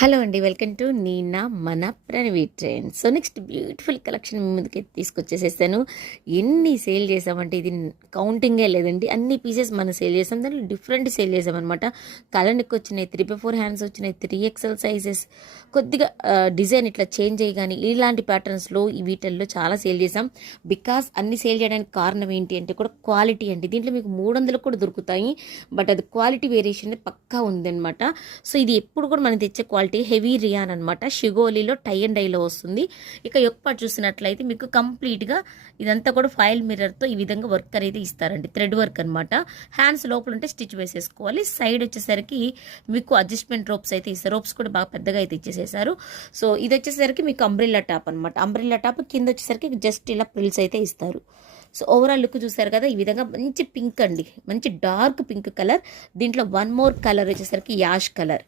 Hello అండి. Welcome to నీనా మన Pranavi Trends. So next beautiful collection మీ ముందుకి తీసుకొచ్చేసేసాను. ఎన్ని సేల్ చేసామంటే ఇది కౌంటింగే లేదండి. అన్ని పీసెస్ మనం సేల్ చేసాం. దాంట్లో డిఫరెంట్ సేల్ చేసామన్నమాట. కలర్కి వచ్చినాయి, 3x4 హ్యాండ్స్ వచ్చినాయి, 3XL సైజెస్, కొద్దిగా డిజైన్ ఇట్లా చేంజ్ అయ్యి కానీ ఇలాంటి ప్యాటర్న్స్లో వీటిల్లో చాలా సేల్ చేసాం. బికాస్ అన్ని సేల్ చేయడానికి కారణం ఏంటి అంటే కూడా క్వాలిటీ అండి. దీంట్లో మీకు 300 కూడా దొరుకుతాయి, బట్ అది క్వాలిటీ వేరియేషన్ పక్కా ఉందన్నమాట. సో ఇది ఎప్పుడు కూడా మనం తెచ్చే క్వాలిటీ హెవీ రియాన్ అనమాట. షిగోలీలో టై అండ్ డైలో వస్తుంది. ఇక యొక్క పార్ట్ చూసినట్లయితే మీకు కంప్లీట్గా ఇదంతా కూడా ఫాయిల్ మిర్రర్తో ఈ విధంగా వర్క్ అనేది ఇస్తారండి. థ్రెడ్ వర్క్ అనమాట. హ్యాండ్స్ లోపల ఉంటే స్టిచ్ వేసేసుకోవాలి. సైడ్ వచ్చేసరికి మీకు అడ్జస్ట్మెంట్ రోప్స్ అయితే ఇస్తారు. రోప్స్ కూడా బాగా పెద్దగా అయితే ఇచ్చేసేసారు. సో ఇది వచ్చేసరికి మీకు అంబ్రిల్లా టాప్ అనమాట. అంబ్రిల్లా టాప్ కింద వచ్చేసరికి జస్ట్ ఇలా ప్రిల్స్ అయితే ఇస్తారు. సో ఓవరాల్ లుక్ చూసారు కదా, ఈ విధంగా మంచి పింక్ అండి, మంచి డార్క్ పింక్ కలర్. దీంట్లో వన్ మోర్ కలర్ వచ్చేసరికి యాష్ కలర్.